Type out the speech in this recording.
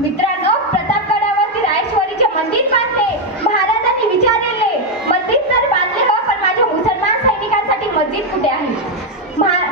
मित्रांनो प्रतापगडावरती रायश्वरीचे मंदिर बांधले. महाराजांनी विचारले मंदिर तर बांधले हो पण माझ्या मुसलमान सैनिकांसाठी मस्जिद कुठे आहे? महा